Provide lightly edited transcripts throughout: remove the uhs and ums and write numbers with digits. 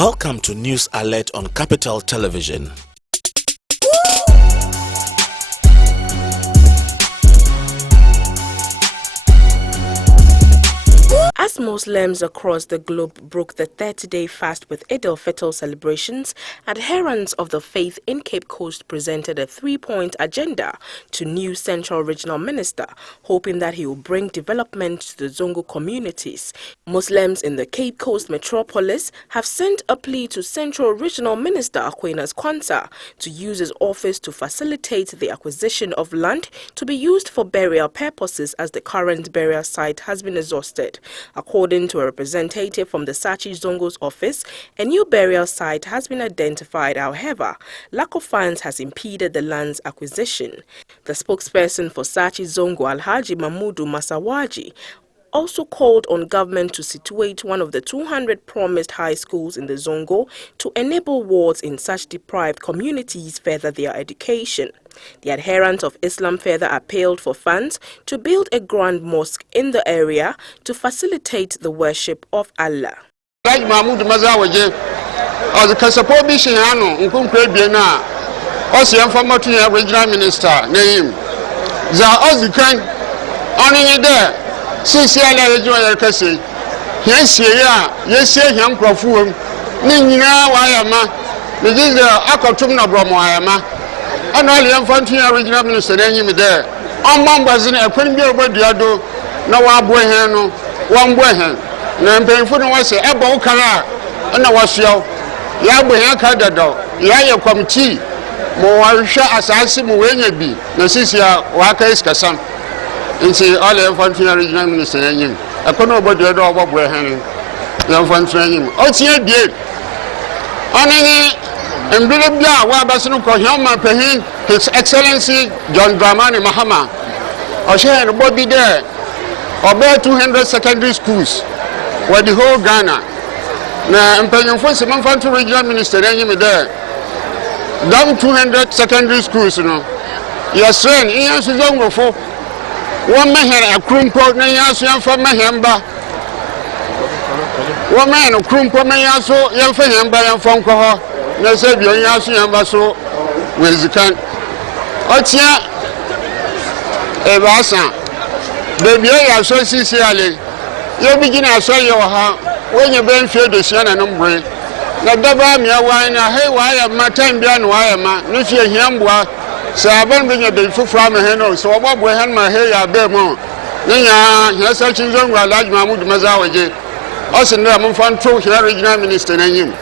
Welcome to News Alert on Capital Television. As Muslims across the globe broke the 30-day fast with Eid al-Fitr celebrations, adherents of the faith in Cape Coast presented a 3-point agenda to new Central Regional Minister, hoping that he will bring development to the Zongo communities. Muslims in the Cape Coast metropolis have sent a plea to Central Regional Minister Aquinas Quansah to use his office to facilitate the acquisition of land to be used for burial purposes, as the current burial site has been exhausted. According to a representative from the Sachi Zongo's office, a new burial site has been identified. However, lack of funds has impeded the land's acquisition. The spokesperson for Sachi Zongo, Alhaji Mamudu Masawaji, also called on government to situate one of the 200 promised high schools in the Zongo to enable wards in such deprived communities further their education. The adherents of Islam further appealed for funds to build a grand mosque in the area to facilitate the worship of Allah. Like Mahmoud Mazawaje, or the Kasapobi Shiano, Nkumpre Biena, Ossian Famatu Regional Minister, name. The Ozikan, only there. Sincerely, Regional Cassie. Yes, yes, young Profu, Nina Wayama, the Akatumna Bromoyama, and all the Infantina Regional Minister, then there. On Mambazin, a queen bill by Diado, no one boy, one boy. No painful was a Bokara, and I was your Yabuyanka dog, Yaya Committee, Moarisha Assassin Muenabi, Nasisia Wakas Kassam. And say all the Infantina Regional Minister, I couldn't know what the other of Brahman, the Infantina. Oh, see, I did. Only and Bilibia, Wabasano Kohama Pahin, His Excellency John Dramani Mahama, or share the body there, or about 200 secondary schools, where the whole Ghana. Now, I'm paying for some Infantina Regional Minister, there. Down 200 secondary schools, you know. Your son, he has his own for. One man a crumpo na yaso for mahemba. One man a crumpo na yaso yamfa hemba yamfa nko ho. Na se bi yaso yamba so wezikan. Otia e basa. Baby yaso sisi ale. Ye bigina so ye ha. Wenye ben fie do sia na nombre. Na daba mi awan na hey wa ya matan bia no wa ya ma. No fie hiamboa. Saban binya de fufra me heno so obo hen ma he ya be mo nya ya sa chinzo ngwa Alhaji Mahmoud Mazawaje osin na mun fan to here regional minister nanyim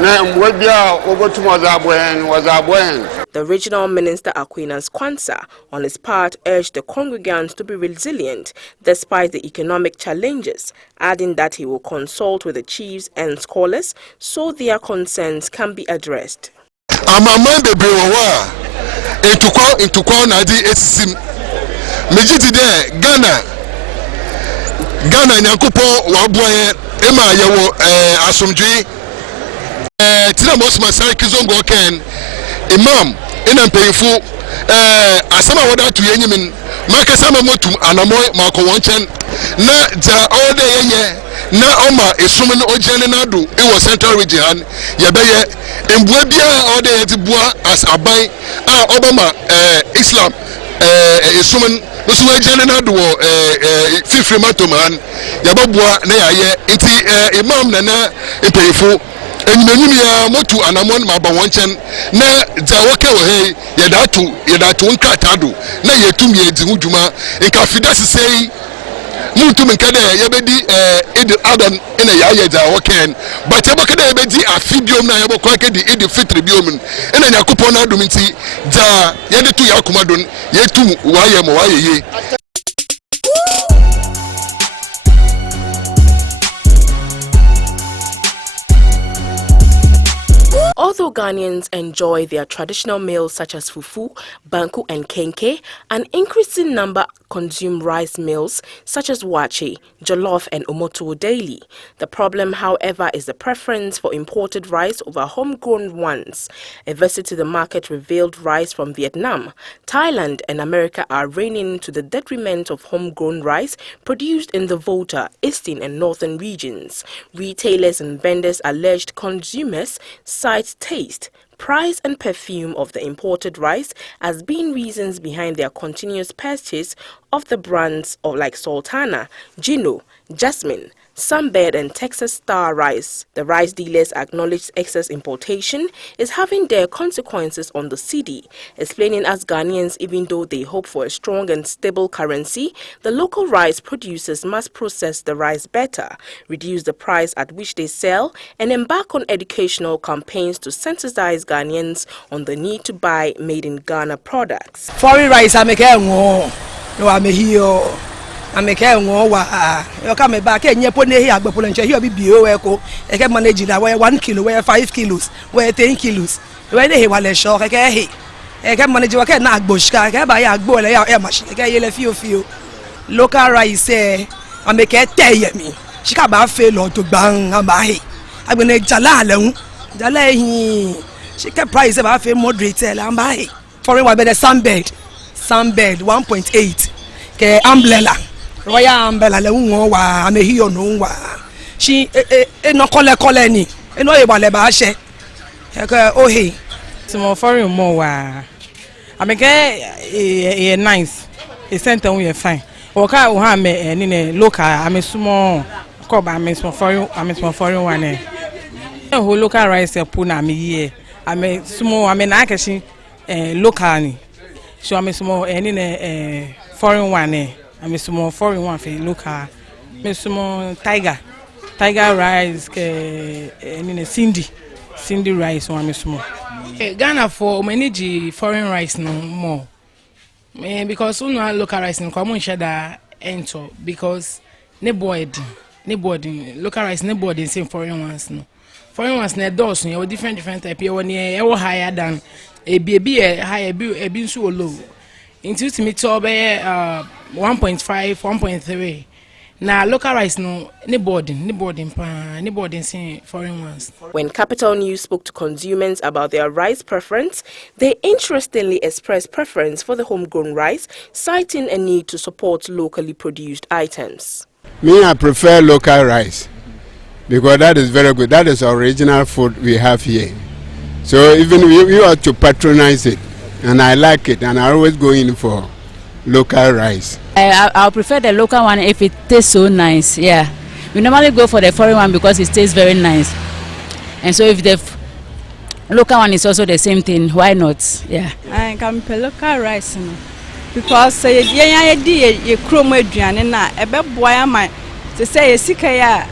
na mwa bia obotum wazabo hen. The regional minister Aquinas Quansah on his part urged the congregants to be resilient despite the economic challenges, adding that he will consult with the chiefs and scholars so their concerns can be addressed. Amama bebre Intukwa na di esisim mejiti de Ghana nyankopo waboye ema yewo asomdwe tina mosma sai kizongo ken imam ina mpeyfu asama woda to yenyimin maka sama motum anamoy mako wonchen na ja all day yenye na oma esumen ojene na do e wo Central Region yebeye embua bia all day yetibua as aban a obama Islam esumen no so ojene na do fifre matoman yababua na yaye enti imam na empeyfo enyumenyum ya motu anamon ma ba wonchen na ja woke wo he yedatu nkatado na yetum ye di huduma nka fida sesei mutu menkade yebedi Eid Adhan ina yaye ja woken but yebokade yebedi afidiom na yebokwa di Eid Fitr biom ina nyakopo na adum nti ja yedetu yakomadon yetum waye mo waye ye. Although Also, Ghanaians enjoy their traditional meals such as fufu, banku and kenke. An increasing number consume rice meals such as wache, jollof and omoto daily. The problem, however, is the preference for imported rice over homegrown ones. A visit to the market revealed rice from Vietnam, Thailand and America are reigning to the detriment of homegrown rice produced in the Volta, Eastern and Northern regions. Retailers and vendors alleged consumers cite taste, price and perfume of the imported rice as being reasons behind their continuous purchase of the brands like Sultana, Gino, Jasmine, Sunbird and Texas Star rice. The rice dealers acknowledge excess importation is having their consequences on the cedi, explaining as Ghanaians, even though they hope for a strong and stable currency, the local rice producers must process the rice better, reduce the price at which they sell, and embark on educational campaigns to sensitize Ghanaians on the need to buy made in Ghana products. Foreign rice, I'm here. I'm a care you come back and you put here, but you'll be bio. I can manage that where 1 kilo, where 5 kilos, where 10 kilos. Where they want a shock, I can manage what can not bush, I can buy a boy, I machine, I can few. Local rice, say, I make a tell me. She can't buy fail to bang and buy. I'm going to Jalala. She can price about fair moderate and buy. Foreign one better sunbed 1.8. Ke umbrella royal umbrella le won wa amehi onu wa shi no kole ni eno e ba le ba se e ko ohe small foreign mo wa ameke e nice e center we fine o ka o ha me ni ne local amesumo ko ba amesumo foreign one e ho local rice e pu na me ye amesumo amena akashi local ni so amesumo ni ne foreign one, I'm a small foreign one for local. I'm small tiger rice, and Cindy rice, or I'm small. Ghana for many foreign rice no more. Because we no local rice in common shada enter because ne boarding local rice ne boarding same foreign ones no. Foreign ones ne doors no different type. You one higher than a baby higher be so low. Into me to 1.5, 1.3. Now local rice no boarding say foreign ones. When Capital News spoke to consumers about their rice preference, they interestingly expressed preference for the homegrown rice, citing a need to support locally produced items. Me, I prefer local rice because that is very good. That is original food we have here. So even you have to patronize it. And I like it, and I always go in for local rice. I'll prefer the local one if it tastes so nice. Yeah, we normally go for the foreign one because it tastes very nice. And so if the local one is also the same thing, why not? Yeah. I can pay local rice because you chrome Adrian na ebe boy man to say sika ya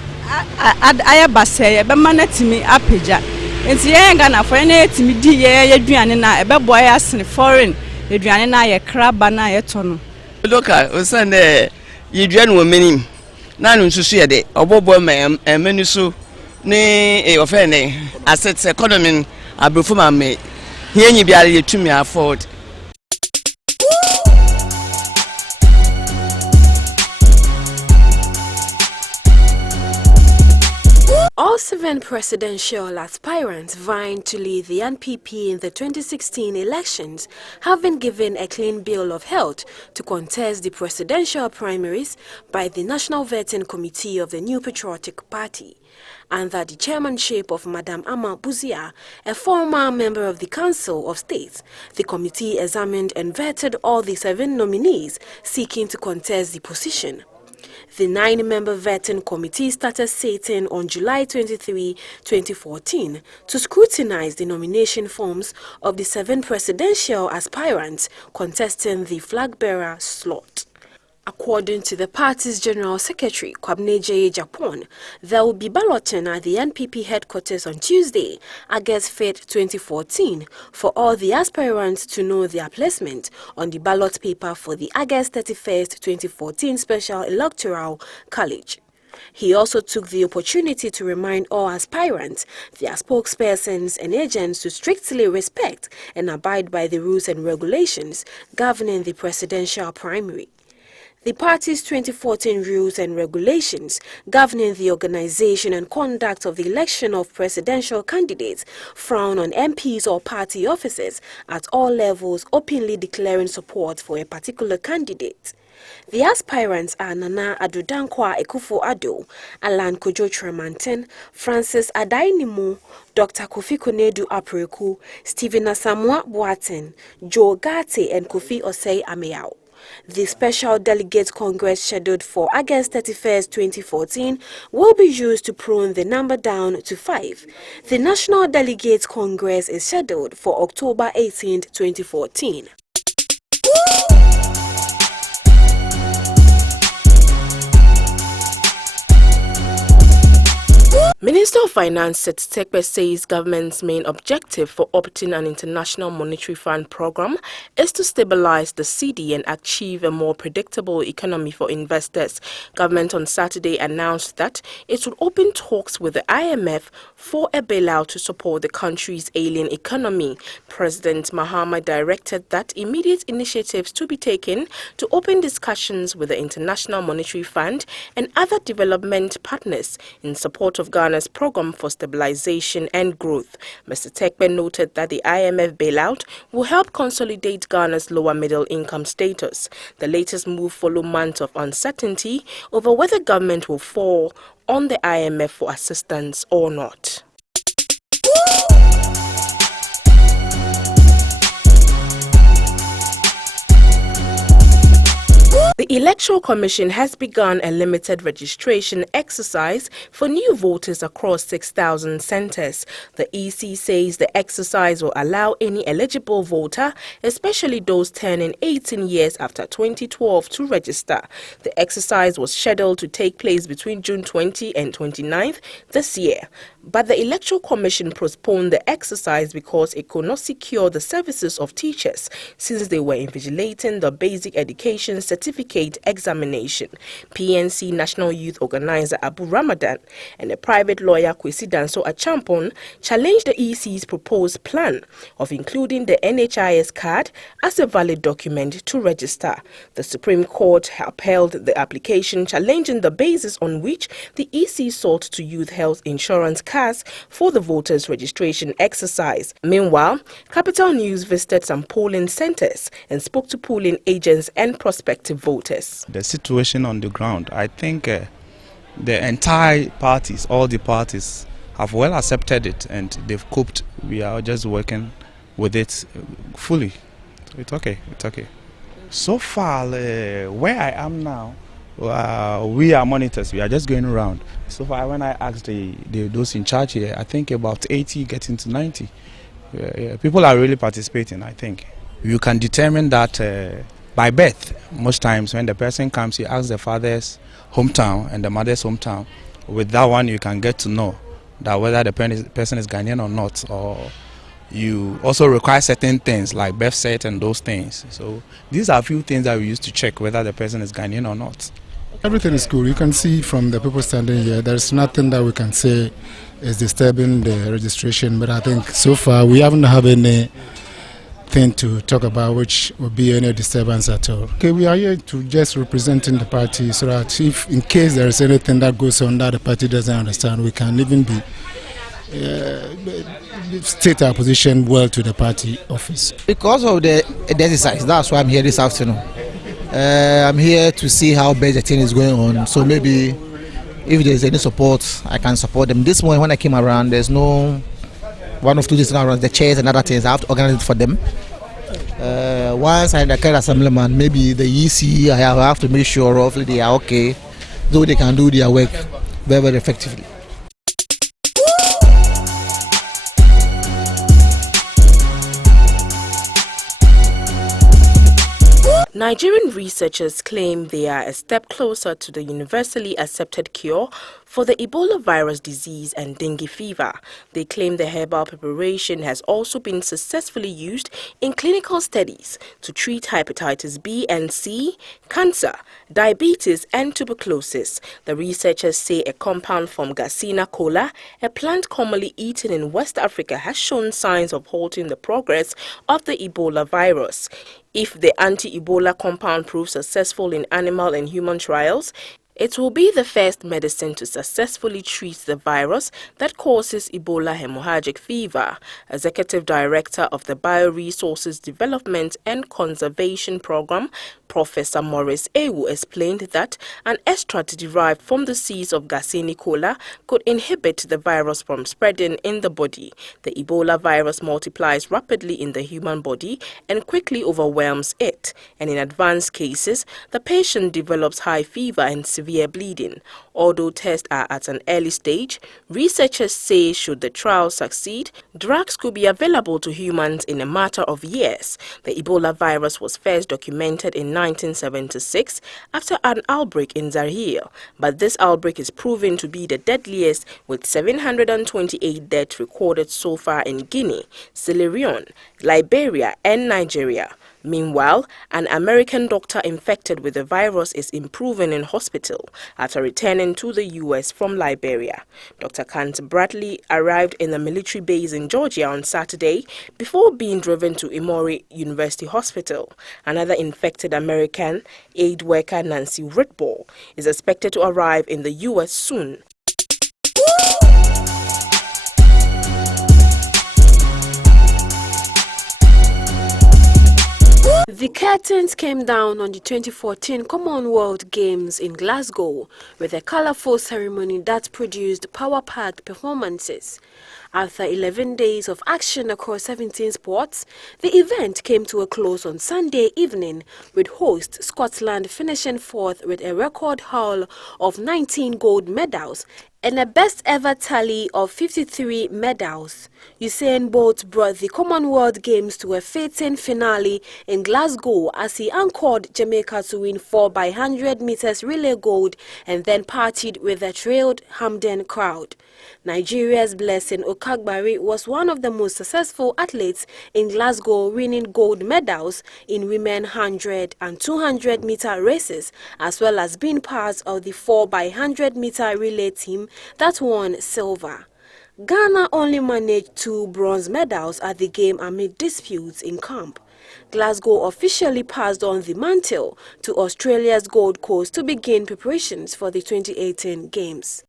ayabase ebe manatimi apeja. Enti ye Ghana for na etimi di ye aduane na ebe boy asene foreign aduane na ye kraba na ye to no local o sande ye aduane wo menim na no nsusu ye de obobo menu so ne e ofe ne asset economy abrofo ma me here nyi biare ye tumi afford. All 7 presidential aspirants vying to lead the NPP in the 2016 elections have been given a clean bill of health to contest the presidential primaries by the National Vetting Committee of the New Patriotic Party. Under the chairmanship of Madam Ama Buzia, a former member of the Council of State, the committee examined and vetted all the 7 nominees seeking to contest the position. The 9-member vetting committee started sitting on July 23, 2014 to scrutinize the nomination forms of the 7 presidential aspirants contesting the flag-bearer slot. According to the party's General Secretary, Kwabena Japan, there will be balloting at the NPP headquarters on Tuesday, August 5, 2014, for all the aspirants to know their placement on the ballot paper for the August 31, 2014 Special Electoral College. He also took the opportunity to remind all aspirants, their spokespersons and agents to strictly respect and abide by the rules and regulations governing the presidential primary. The party's 2014 rules and regulations governing the organization and conduct of the election of presidential candidates frown on MPs or party officers at all levels openly declaring support for a particular candidate. The aspirants are Nana Adudankwa Akufo-Addo, Alan Kojo Tremanten, Francis Adainimu, Dr. Kofi Konedu Apreku, Stephen Asamoah Boateng, Joe Gate and Kofi Osei Ameyao. The Special Delegates Congress scheduled for August 31st, 2014 will be used to prune the number down to 5. The National Delegates Congress is scheduled for October 18th, 2014. Minister of Finance Seth Terkper says government's main objective for opting an International Monetary Fund program is to stabilize the cedi and achieve a more predictable economy for investors. Government on Saturday announced that it would open talks with the IMF for a bailout to support the country's ailing economy. President Mahama directed that immediate initiatives to be taken to open discussions with the International Monetary Fund and other development partners in support of Ghana's program for stabilization and growth. Mr. Terkper noted that the IMF bailout will help consolidate Ghana's lower middle income status. The latest move follows months of uncertainty over whether government will fall on the IMF for assistance or not. The Electoral Commission has begun a limited registration exercise for new voters across 6,000 centres. The EC says the exercise will allow any eligible voter, especially those turning 18 years after 2012, to register. The exercise was scheduled to take place between June 20 and 29th this year. But the Electoral Commission postponed the exercise because it could not secure the services of teachers since they were invigilating the Basic Education Certificate examination. PNC National Youth Organizer Abu Ramadan and a private lawyer Kwesi Danso Achampon challenged the EC's proposed plan of including the NHIS card as a valid document to register. The Supreme Court upheld the application, challenging the basis on which the EC sought to use health insurance cards for the voters' registration exercise. Meanwhile, Capital News visited some polling centres and spoke to polling agents and prospective voters. The situation on the ground, I think the entire parties, all the parties, have well accepted it and they've coped. We are just working with it fully. So it's okay, it's okay. So far, where I am now, we are monitors. We are just going around. So far, when I asked those in charge here, I think about 80 getting to 90. People are really participating, I think. You can determine that by birth. Most times when the person comes, you ask the father's hometown and the mother's hometown. With that one, you can get to know that whether the person is Ghanaian or not. Or you also require certain things like birth cert and those things. So these are a few things that we use to check whether the person is Ghanaian or not. Everything is cool. You can see from the people standing here, there's nothing that we can say is disturbing the registration. But I think so far we haven't had anything to talk about which would be any disturbance at all. Okay, we are here to just representing the party so that if in case there is anything that goes on that the party doesn't understand, we can even be state our position well to the party office. Because of the exercise, that's why I'm here this afternoon. I'm here to see how best the thing is going on. So maybe if there's any support, I can support them. This morning when I came around, there's no one of two things around the chairs and other things. I have to organize it for them. Once I'm the current assemblyman, maybe the EC, I have to make sure roughly they are okay, though they can do their work very, very effectively. Nigerian researchers claim they are a step closer to the universally accepted cure for the Ebola virus disease and dengue fever. They claim the herbal preparation has also been successfully used in clinical studies to treat hepatitis B and C, cancer, diabetes and tuberculosis. The researchers say a compound from Garcinia cola, a plant commonly eaten in West Africa, has shown signs of halting the progress of the Ebola virus. If the anti-Ebola compound proves successful in animal and human trials, it will be the first medicine to successfully treat the virus that causes Ebola hemorrhagic fever. Executive Director of the Bioresources Development and Conservation Program, Professor Maurice Ewu, explained that an extract derived from the seeds of Garcinia cola could inhibit the virus from spreading in the body. The Ebola virus multiplies rapidly in the human body and quickly overwhelms it, and in advanced cases, the patient develops high fever and severe bleeding. Although tests are at an early stage, researchers say should the trial succeed, drugs could be available to humans in a matter of years. The Ebola virus was first documented in 1976 after an outbreak in Zaire, but this outbreak is proven to be the deadliest, with 728 deaths recorded so far in Guinea, Sierra Leone, Liberia and Nigeria. Meanwhile, an American doctor infected with the virus is improving in hospital after returning to the U.S. from Liberia. Dr. Kant Bradley arrived in a military base in Georgia on Saturday before being driven to Emory University Hospital. Another infected American, aid worker Nancy Ritball, is expected to arrive in the U.S. soon. The curtains came down on the 2014 Commonwealth Games in Glasgow with a colourful ceremony that produced power-packed performances. After 11 days of action across 17 sports, the event came to a close on Sunday evening, with host Scotland finishing fourth with a record haul of 19 gold medals and a best-ever tally of 53 medals. Usain Bolt brought the Commonwealth Games to a fitting finale in Glasgow as he anchored Jamaica to win 4x100 meters relay gold and then partied with the thrilled Hampden crowd. Nigeria's Blessing Okagbari was one of the most successful athletes in Glasgow, winning gold medals in women 100 and 200 meter races, as well as being part of the 4x100 meter relay team that won silver. Ghana only managed 2 bronze medals at the game amid disputes in camp. Glasgow officially passed on the mantle to Australia's Gold Coast to begin preparations for the 2018 Games.